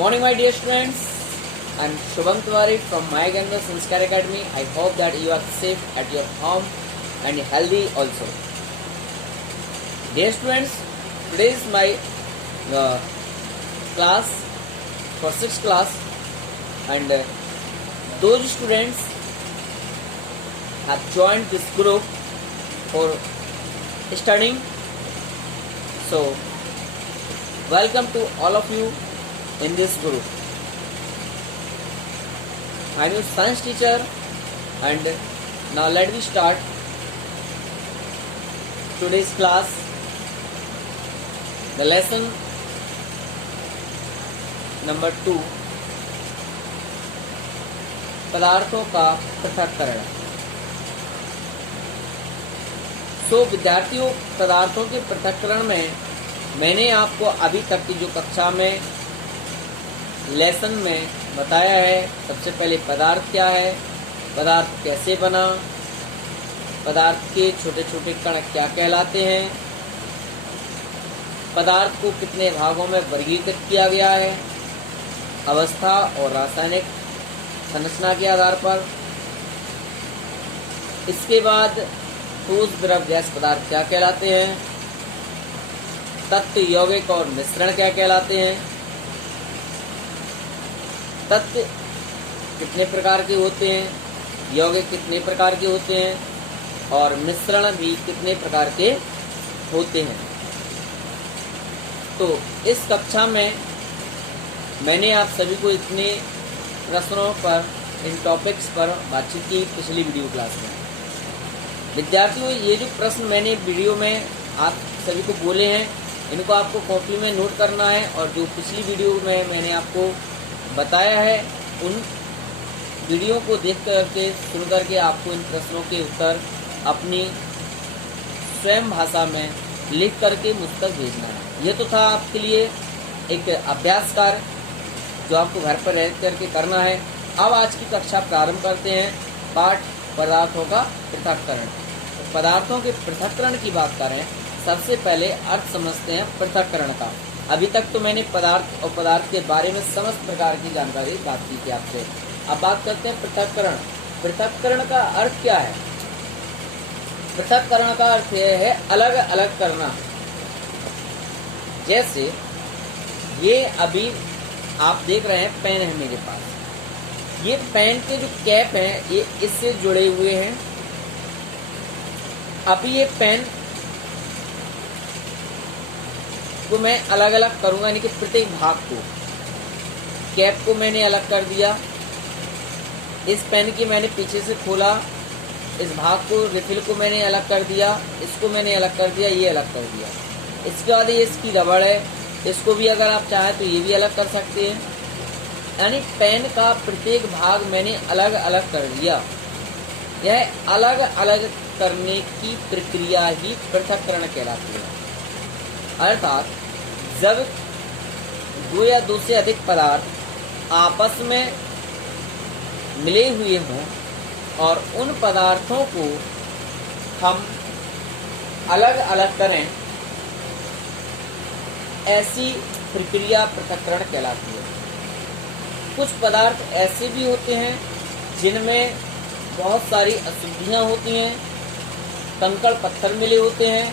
Morning, my dear students. I am Shubham Tiwari from Mayagandha Sanskar Academy. I hope that you are safe at your home and healthy also. Dear students, today is my class for 6th class, and those students have joined this group for studying. So, welcome to all of you in this group. I am your science teacher, and now let me start today's class. The lesson number 2, पदार्थों का पृथक्करण। सो विद्यार्थियों, पदार्थों के पृथक्करण में मैंने आपको अभी तक की जो कक्षा में लेसन में बताया है, सबसे पहले पदार्थ क्या है, पदार्थ कैसे बना, पदार्थ के छोटे छोटे कण क्या कहलाते हैं, पदार्थ को कितने भागों में वर्गीकृत किया गया है, अवस्था और रासायनिक संरचना के आधार पर। इसके बाद ठोस द्रव गैस पदार्थ क्या कहलाते हैं, तत्व यौगिक और मिश्रण क्या कहलाते हैं, तत्व कितने प्रकार के होते हैं, यौगिक कितने प्रकार के होते हैं, और मिश्रण भी कितने प्रकार के होते हैं। तो इस कक्षा में मैंने आप सभी को इतने प्रश्नों पर, इन टॉपिक्स पर बातचीत की पिछली वीडियो क्लास में। विद्यार्थियों, ये जो प्रश्न मैंने वीडियो में आप सभी को बोले हैं, इनको आपको कॉपी में नोट करना है, और जो पिछली वीडियो में मैंने आपको बताया है, उन वीडियो को देख करके, सुन करके आपको इन प्रश्नों के उत्तर अपनी स्वयं भाषा में लिख करके मुझ तक भेजना है। ये तो था आपके लिए एक अभ्यास कार्य जो आपको घर पर रह करके करना है। अब आज की कक्षा प्रारंभ करते हैं। पाठ पदार्थों का पृथक्करण। तो पदार्थों के पृथक्करण की बात करें, सबसे पहले अर्थ समझते हैं पृथक्करण का। अभी तक तो मैंने पदार्थ और पदार्थ के बारे में समस्त प्रकार की जानकारी बात की थी आपसे। अब बात करते हैं पृथक्करण। पृथक्करण का अर्थ क्या है? पृथक्करण का अर्थ यह है अलग अलग करना। जैसे ये अभी आप देख रहे हैं, पेन है मेरे पास। ये पेन के जो कैप हैं, ये इससे जुड़े हुए हैं। अभी ये पेन को मैं अलग अलग करूंगा, यानी कि प्रत्येक भाग को, कैप को मैंने अलग कर दिया, इस पेन की मैंने पीछे से खोला, इस भाग को, रिफिल को मैंने अलग कर दिया, इसको मैंने अलग कर दिया, ये अलग कर दिया। इसके बाद ये इसकी रबड़ है, इसको भी अगर आप चाहें तो ये भी अलग कर सकते हैं। यानी पेन का प्रत्येक भाग मैंने अलग अलग कर दिया। यह अलग अलग करने की प्रक्रिया ही पृथक्करण कहलाती है। अर्थात जब दो या दो से अधिक पदार्थ आपस में मिले हुए हों और उन पदार्थों को हम अलग अलग करें, ऐसी प्रक्रिया पृथक्करण कहलाती है। कुछ पदार्थ ऐसे भी होते हैं जिनमें बहुत सारी अशुद्धियां होती हैं, कंकड़ पत्थर मिले होते हैं,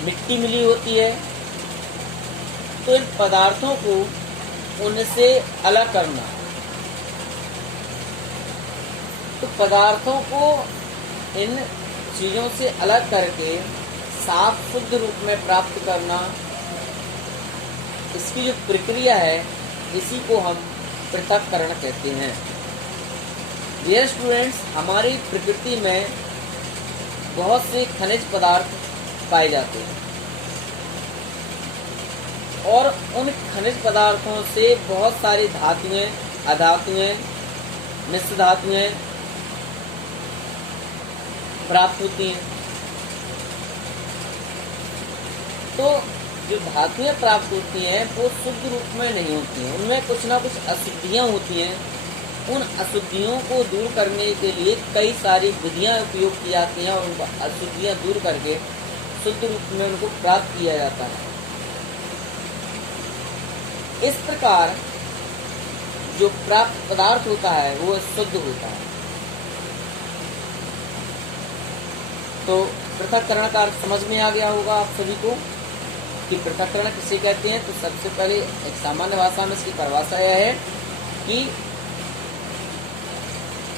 मिट्टी मिली होती है। तो इन पदार्थों को उनसे अलग करना, तो पदार्थों को इन चीजों से अलग करके साफ शुद्ध रूप में प्राप्त करना, इसकी जो प्रक्रिया है, इसी को हम पृथक्करण कहते हैं। डियर स्टूडेंट्स, हमारी प्रकृति में बहुत से खनिज पदार्थ पाए जाते हैं, और उन खनिज पदार्थों से बहुत सारी धातुएं, अधातुएं, मिश्र धातुएं प्राप्त होती हैं। तो जो धातुएं प्राप्त होती हैं वो शुद्ध रूप में नहीं होती हैं, उनमें कुछ ना कुछ अशुद्धियां होती हैं। उन अशुद्धियों को दूर करने के लिए कई सारी विधियां उपयोग की जाती हैं, और उनको अशुद्धियां दूर करके शुद्ध रूप में उनको प्राप्त किया जाता है। इस प्रकार जो प्राप्त पदार्थ होता है वो शुद्ध होता है। तो पृथक्करण का अर्थ समझ में आ गया होगा आप सभी को कि पृथक्करण किसे कहते हैं। तो सबसे पहले एक सामान्य भाषा में इसकी परिभाषा यह है कि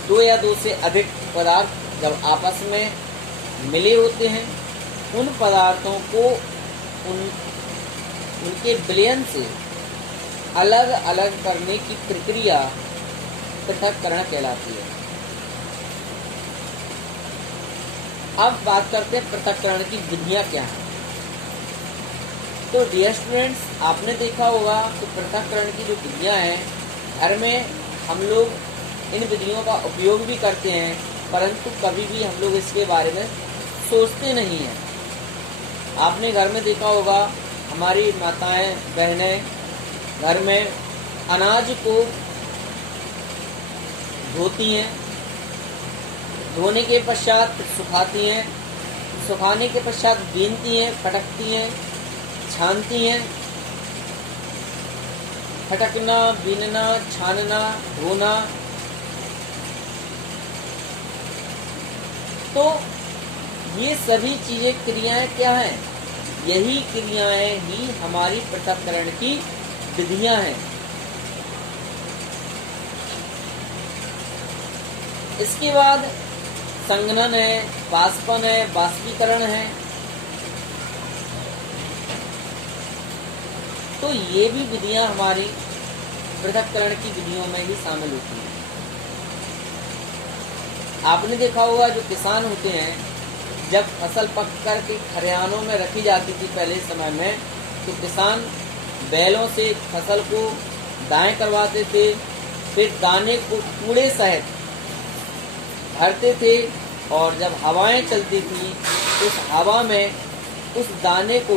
दो या दो से अधिक पदार्थ जब आपस में मिले होते हैं, उन पदार्थों को उनके विलयन से अलग अलग करने की प्रक्रिया पृथक्करण कहलाती है। अब बात करते हैं पृथक्करण की विधियां क्या हैं। तो डियर स्टूडेंट्स, आपने देखा होगा कि पृथक्करण की जो विधियां हैं, घर में हम लोग इन विधियों का उपयोग भी करते हैं, परंतु कभी भी हम लोग इसके बारे में सोचते नहीं हैं। आपने घर में देखा होगा हमारी माताएं बहनें घर में अनाज को धोती हैं, धोने के पश्चात सुखाती हैं, सुखाने के पश्चात बीनती हैं, फटकती हैं, छानती हैं। फटकना, बीनना, छानना, धोना। तो ये सभी चीजें क्रियाएं क्या हैं? यही क्रियाएं ही हमारी पृथक्करण की विधियां हैं। इसके बाद संघनन है, वाष्पन है, वाष्पीकरण है। तो ये भी विधियां हमारी पृथक्करण की विधियों में ही शामिल होती हैं। आपने देखा होगा जो किसान होते हैं, जब फसल पक कर के खरिहानों में रखी जाती थी पहले समय में, तो किसान बैलों से फसल को दाएं करवाते थे, फिर दाने को कूड़े सहित भरते थे, और जब हवाएं चलती थी उस हवा में उस दाने को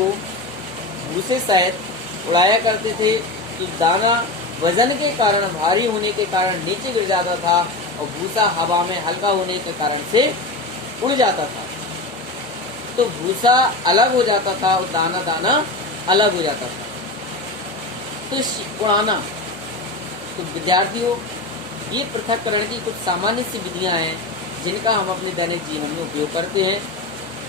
भूसे सहित उड़ाया करते थे। तो दाना वजन के कारण, भारी होने के कारण नीचे गिर जाता था, और भूसा हवा में हल्का होने के कारण से उड़ जाता था। तो भूसा अलग हो जाता था और दाना दाना अलग हो जाता था। तो उड़ाना। तो विद्यार्थियों, ये पृथक्करण की कुछ सामान्य सी विधियां हैं जिनका हम अपने दैनिक जीवन में उपयोग करते हैं।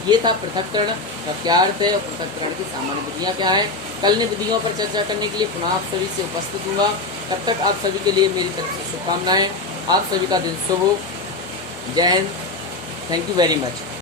ये था पृथक्करण का क्या अर्थ है और पृथक्करण की सामान्य विधियां क्या है। कल इन विधियों पर चर्चा करने के लिए पुनः आप सभी से उपस्थित हूँगा। तब तक आप सभी के लिए मेरी तरफ से शुभकामनाएं। आप सभी का दिन शुभ हो। जय Hind. Thank you very much.